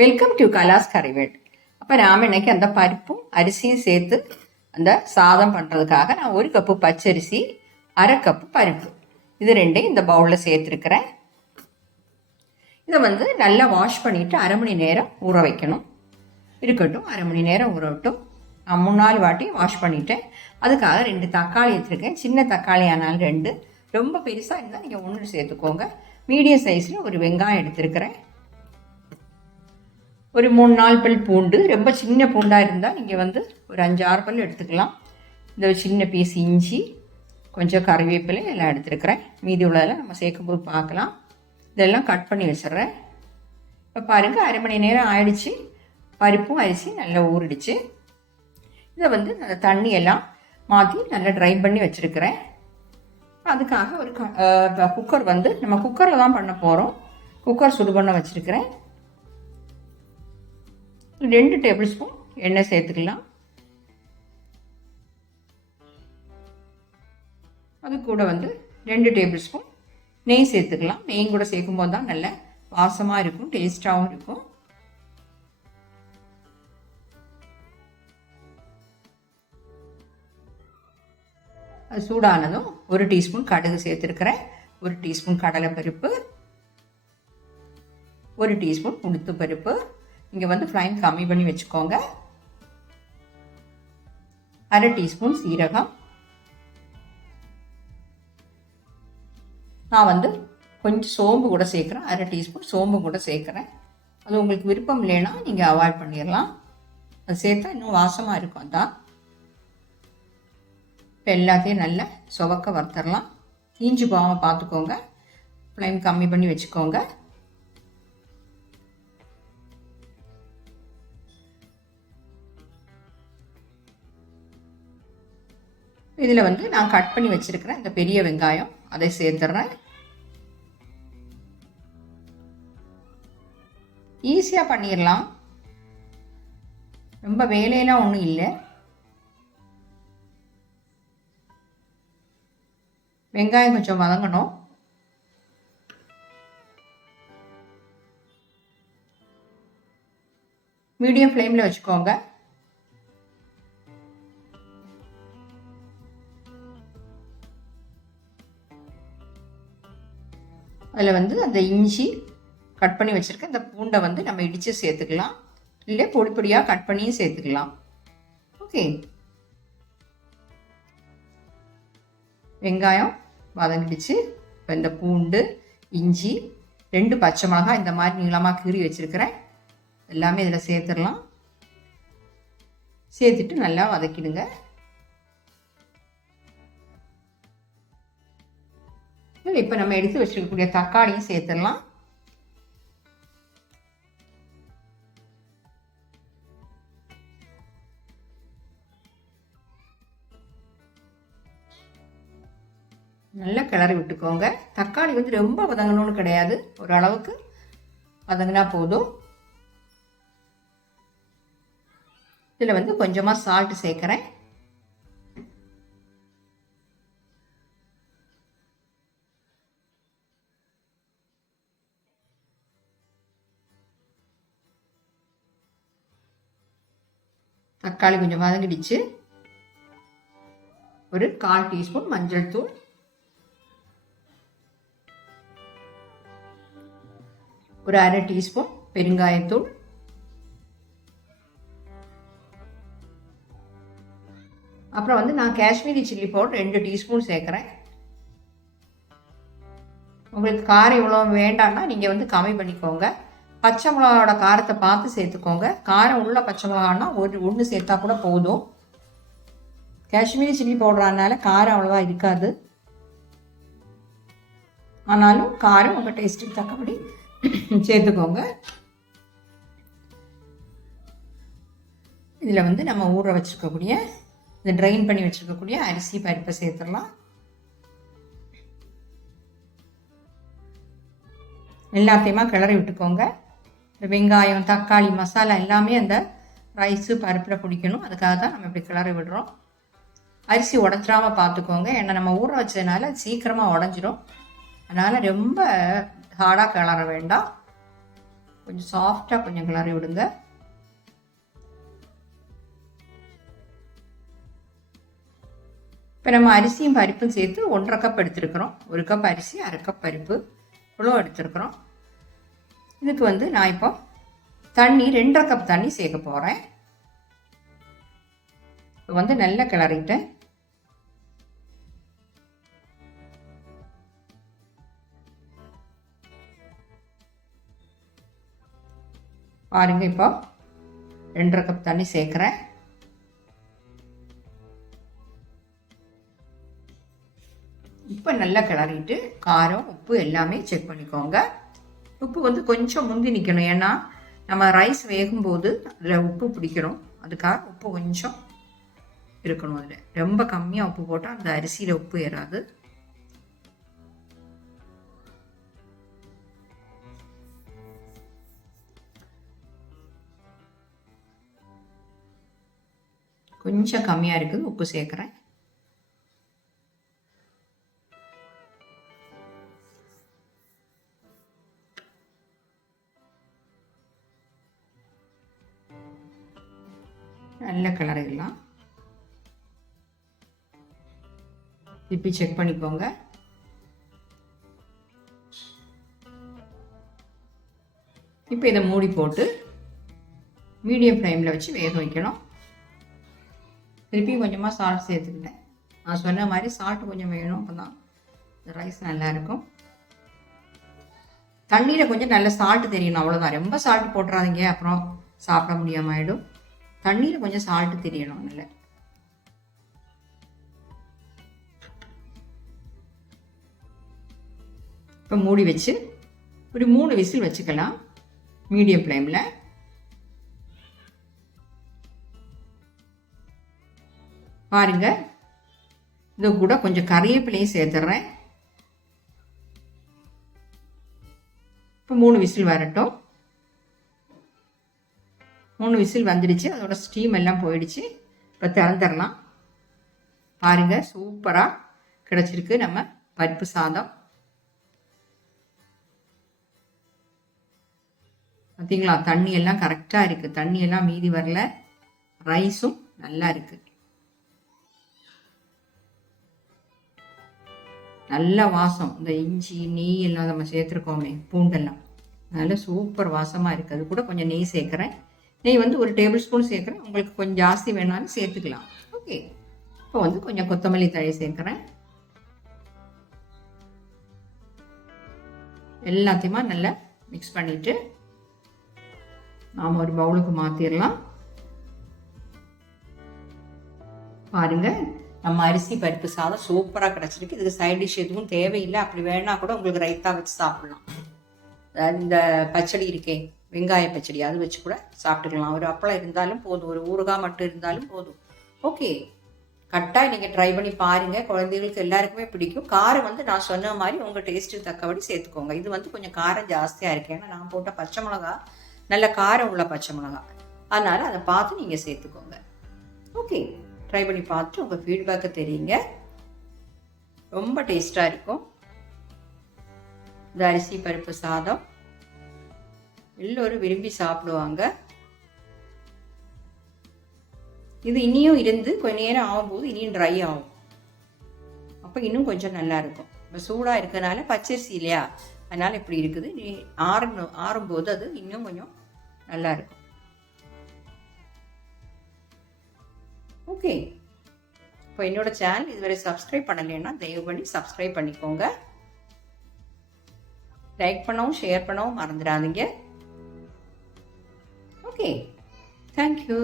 Welcome to கலாஸ் கரைவேட் அப்போ நாம் இன்னைக்கு அந்த பருப்பும் அரிசியும் சேர்த்து அந்த சாதம் பண்ணுறதுக்காக நான் ஒரு கப்பு பச்சரிசி அரை கப்பு பருப்பு. இது ரெண்டையும் இந்த பவுலில் சேர்த்துருக்கிறேன். இதை வந்து நல்லா வாஷ் பண்ணிவிட்டு அரை மணி நேரம் ஊற வைக்கணும். இருக்கட்டும் அரை மணி நேரம் ஊறட்டும் நான் மூணு நாலு வாட்டி வாஷ் பண்ணிட்டேன். அதுக்காக ரெண்டு தக்காளி எடுத்துருக்கேன். சின்ன தக்காளி ஆனாலும் ரெண்டு. ரொம்ப பெருசாக இருந்தால் நீங்கள் ஒன்று சேர்த்துக்கோங்க. மீடியம் சைஸில் ஒரு வெங்காயம் எடுத்துருக்கிறேன். ஒரு மூணு நாலு பல் பூண்டு ரொம்ப சின்ன பூண்டாக இருந்தால் நீங்கள் வந்து ஒரு அஞ்சு ஆறு பல் எடுத்துக்கலாம். இந்த சின்ன பீஸ் இஞ்சி கொஞ்சம் கறிவேப்பிலை எல்லாம் எடுத்துருக்குறேன். மீதி உள்ளதெல்லாம் நம்ம சேர்க்கும்போது பார்க்கலாம். இதெல்லாம் கட் பண்ணி வச்சிடுறேன். இப்போ பாருங்கள் அரை மணி நேரம் ஆயிடுச்சு. பருப்பும் அரிசி நல்லா ஊறிடுச்சு. இதை வந்து அந்த தண்ணியெல்லாம் மாற்றி நல்லா ட்ரை பண்ணி வச்சுருக்கிறேன். அதுக்காக ஒரு க குக்கர் வந்து நம்ம குக்கரில் தான் பண்ண போகிறோம் குக்கர் சுடு பண்ண வச்சுருக்கிறேன். ரெண்டு டேபிள் ஸ்பூன் எண்ணெய் சேர்த்துக்கலாம். அது கூட வந்து ரெண்டு டேபிள் ஸ்பூன் நெய் சேர்த்துக்கலாம். நெய் கூட சேர்க்கும்போது தான் நல்ல வாசமாக இருக்கும் டேஸ்ட்டாகவும் இருக்கும். அது சூடானதும் ஒரு டீஸ்பூன் கடுகு சேர்த்துருக்கிறேன். ஒரு டீஸ்பூன் கடலைப்பருப்பு ஒரு டீஸ்பூன் உளுத்து பருப்பு இங்கே வந்து ஃப்ளைம் கம்மி பண்ணி வச்சுக்கோங்க. அரை டீஸ்பூன் சீரகம். நான் வந்து கொஞ்சம் சோம்பு கூட சேர்க்குறேன். அரை டீஸ்பூன் சோம்பு கூட சேர்க்குறேன். அது உங்களுக்கு விருப்பம் இல்லைன்னா நீங்கள் அவாய்ட் பண்ணிடலாம். அது சேர்த்தா இன்னும் வாசமாக இருக்கும் அதான். இப்போ எல்லாத்தையும் நல்லா சுவக்க வறுத்தரலாம். தீஞ்சு போகாமல் பார்த்துக்கோங்க. ஃப்ளைம் கம்மி பண்ணி வச்சுக்கோங்க. இதில் வந்து நான் கட் பண்ணி வச்சுருக்கிறேன் இந்த பெரிய வெங்காயம் அதை சேர்த்துட்றேன் ஈஸியாக பண்ணிடலாம் ரொம்ப வேலையெல்லாம் ஒன்றும் இல்லை. வெங்காயம் கொஞ்சம் வதங்கணும். மீடியம் ஃப்ளேமில் வச்சுக்கோங்க. அதில் வந்து அந்த இஞ்சி கட் பண்ணி வச்சுருக்க இந்த பூண்டை வந்து நம்ம இடித்து சேர்த்துக்கலாம். இல்லை பொடி பொடியாக கட் பண்ணியும் சேர்த்துக்கலாம். ஓகே வெங்காயம் வதங்கிடுச்சு இப்போ இந்த பூண்டு இஞ்சி ரெண்டு பச்சை மிளகாய் இந்த மாதிரி நீளமாக கீறி வச்சுருக்கிறேன். எல்லாமே இதில் சேர்த்துடலாம். சேர்த்துட்டு நல்லா வதக்கிடுங்க. இப்போ நம்ம எடுத்து வச்சிருக்கக்கூடிய தக்காளியும் சேர்த்துடலாம். நல்லா கிளறி விட்டுக்கோங்க. தக்காளி வந்து ரொம்ப வதங்கணும்னு கிடையாது ஓரளவுக்கு. வதங்கினா போதும். இதில் வந்து கொஞ்சமாக சால்ட் சேர்க்குறேன். தக்காளி கொஞ்சம் வதங்கிடுச்சு. ஒரு கால் டீஸ்பூன் மஞ்சள் தூள். ஒரு அரை டீஸ்பூன் பெருங்காயத்தூள். அப்புறம் வந்து நான் காஷ்மீரி சில்லி பவுடர் ரெண்டு டீஸ்பூன் சேர்க்குறேன். உங்களுக்கு காரம் இவ்வளோ வேண்டாம்னா நீங்கள் வந்து கம்மி பண்ணிக்கோங்க. பச்சை மிளகாவோட காரத்தை பார்த்து சேர்த்துக்கோங்க. காரம் உள்ள பச்சை மிளகான்னா ஒரு ஒன்று சேர்த்தா கூட போதும். காஷ்மீரி சில்லி பவுடர்னால காரம் அவ்வளோவா இருக்காது. ஆனாலும் காரம் உங்கள் டேஸ்ட்டுக்கு தக்கபடி சேர்த்துக்கோங்க. இதில் வந்து நம்ம ஊற வச்சுருக்கக்கூடிய இந்த ட்ரைன் பண்ணி வச்சுருக்கக்கூடிய அரிசி பருப்பை சேர்த்துடலாம். எல்லாத்தையுமா கிளறி விட்டுக்கோங்க. வெங்காயம் தக்காளி மசாலா எல்லாமே அந்த ரைஸு பருப்பில் பிடிக்கணும். அதுக்காக தான் நம்ம இப்படி கிளறி விடுறோம். அரிசி உடஞ்சிராம பார்த்துக்கோங்க. ஏன்னா நம்ம ஊற வச்சதுனால சீக்கிரமாக உடஞ்சிரும். அதனால் ரொம்ப ஹார்டாக கிளற வேண்டாம். கொஞ்சம் சாஃப்டாக கொஞ்சம் கிளறி விடுங்க. இப்போ நம்ம அரிசியும் பருப்பும் சேர்த்து ஒன்றரை கப் எடுத்துருக்குறோம். ஒரு கப் அரிசி அரை கப் பருப்பு. இவ்வளோ எடுத்துருக்குறோம். இதுக்கு வந்து நான் இப்போ தண்ணி ரெண்டரை கப் தண்ணி சேர்க்க போகிறேன் இப்போ வந்து நல்லா கிளறிட்டேன் பாருங்க இப்போ ரெண்டரை கப் தண்ணி சேர்க்குறேன். இப்போ நல்லா கிளறிட்டு காரம் உப்பு எல்லாமே செக் பண்ணிக்கோங்க. உப்பு வந்து கொஞ்சம் முந்தி நிற்கணும் ஏன்னா நம்ம ரைஸ் வேகும்போது அதில் உப்பு பிடிக்கிறோம். அதுக்காக உப்பு கொஞ்சம் இருக்கணும் அதில். ரொம்ப கம்மியாக உப்பு போட்டால் அந்த அரிசியில் உப்பு ஏறாது. கொஞ்சம் கம்மியாக இருக்குது. உப்பு சேர்க்குறேன். நல்ல கிளறிடலாம் திருப்பி செக் பண்ணிக்கோங்க. இப்போ இதை மூடி போட்டு மீடியம் ஃப்ளேமில் வச்சு வேக வைக்கணும். திருப்பியும் கொஞ்சமாக சால்ட் சேர்த்துக்கிட்டேன். நான் சொன்ன மாதிரி சால்ட் கொஞ்சம் வேணும் அப்போ தான் இந்த ரைஸ் நல்லாயிருக்கும் தண்ணியில் கொஞ்சம் நல்ல சால்ட்டு தெரியணும் அவ்வளோதான் ரொம்ப சால்ட் போட்டுறாதீங்க அப்புறம் சாப்பிட முடியாமல் ஆகிடும் தண்ணியில் கொஞ்சம் சால்ட்டு தெரியணும் நல்ல இப்போ மூடி வச்சு ஒரு மூணு விசில் வச்சுக்கலாம். மீடியம் ஃப்ளேமில். பாருங்க இது கூட கொஞ்சம் கறிவேப்பிலையும் சேர்த்துறேன். இப்போ மூணு விசில் வரட்டும். மூணு விசில் வந்துடுச்சு. அதோட ஸ்டீம் எல்லாம் போயிடுச்சு. இப்போ திறந்துடலாம். பாருங்கள் சூப்பராக கிடச்சிருக்கு நம்ம பருப்பு சாதம். பார்த்தீங்களா தண்ணி எல்லாம் கரெக்டாக இருக்குது தண்ணி எல்லாம் மீதி வரல. ரைஸும் நல்லா இருக்குது நல்ல வாசம். இந்த இஞ்சி நெய் எல்லாம் நம்ம சேர்த்துருக்கோமே பூண்டெல்லாம். நல்ல சூப்பர் வாசமாக இருக்குது அது கூட கொஞ்சம் நெய் சேர்க்குறேன். நெய் வந்து ஒரு டேபிள் ஸ்பூன் சேர்க்குறேன். உங்களுக்கு கொஞ்சம் ஜாஸ்தி வேணாலும் சேர்த்துக்கலாம். ஓகே. இப்போ வந்து கொஞ்சம் கொத்தமல்லி தழை சேர்க்குறேன். எல்லாத்தையுமா நல்லா மிக்ஸ் பண்ணிவிட்டு நாம் ஒரு பவுலுக்கு மாற்றிடலாம் பாருங்கள் நம்ம அரிசி பருப்பு சாதம் சூப்பராக கிடச்சிருக்கு. இதுக்கு சைட் டிஷ் எதுவும் தேவையில்லை. அப்படி வேணால் கூட உங்களுக்கு ரைத்தா வச்சு சாப்பிட்லாம். அதாவது இந்த பச்சடி இருக்கே வெங்காய பச்சடி அது வச்சு கூட சாப்பிட்டுக்கலாம். ஒரு அப்பளம் இருந்தாலும் போதும். ஒரு ஊறுகாய் மட்டும் இருந்தாலும் போதும். ஓகே கட்டாக நீங்கள் ட்ரை பண்ணி பாருங்கள் குழந்தைகளுக்கு எல்லாருக்குமே பிடிக்கும். காரம் வந்து நான் சொன்ன மாதிரி உங்கள் டேஸ்ட்டு தக்கபடி சேர்த்துக்கோங்க. இது வந்து கொஞ்சம் காரம் ஜாஸ்தியாக இருக்கு. ஏன்னா நான் போட்ட பச்சை மிளகா நல்ல காரம் உள்ள பச்சை மிளகா. அதனால் அதை பார்த்து நீங்கள் சேர்த்துக்கோங்க. ஓகே ட்ரை பண்ணி பார்த்துட்டு உங்கள் ஃபீட்பேக்கை தெரியுங்க. ரொம்ப டேஸ்ட்டாக இருக்கும். இந்த அரிசி பருப்பு சாதம். எல்லோரும் விரும்பி சாப்பிடுவாங்க. இது இனியும் இருந்து கொஞ்ச நேரம் ஆகும்போது இனியும் ட்ரை ஆகும். அப்போ இன்னும் கொஞ்சம் நல்லா இருக்கும். இப்போ சூடாக இருக்கிறனால பச்சரிசி இல்லையா? அதனால் இப்படி இருக்குது. நீ ஆறணும் ஆறும்போது அது இன்னும் கொஞ்சம் நல்லா இருக்கும். ஓகே இப்போ என்னோட சேனல் இதுவரை சப்ஸ்கிரைப் பண்ணலைன்னா தயவு பண்ணி சப்ஸ்கிரைப் பண்ணிக்கோங்க. லைக் பண்ணவும் ஷேர் பண்ணவும் மறந்துடாதீங்க. Okay thank you